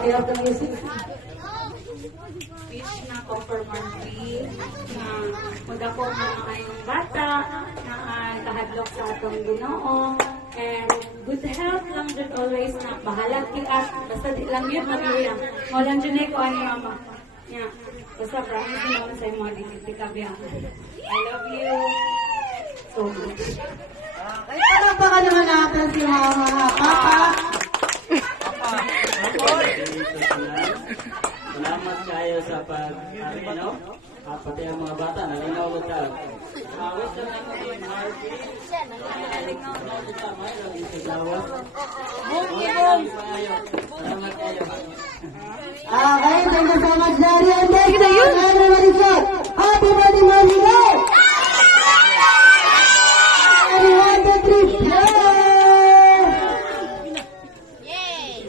Okay, of the music. Wish na conformity na magako na ayong bata na kahadlok sa atong Ginoo and good health lang jud always na bahala tias basta di lang yun magiyang mo lang jud ko ani mama nya basta promise mo sa imo di ka biya I love you so much. Palakpakan naman natin si Mama. Papa. Salamat kayo sa pag-arino. Pati ang mga bata, nalinaw ka. Awit lang ako ni Marvin. Nalinaw ka, mayroon sa Jawas. Salamat kayo. Okay, thank you so much, Daddy. And thank you, everybody. Happy birthday, Marina! Everyone, the three. Yay!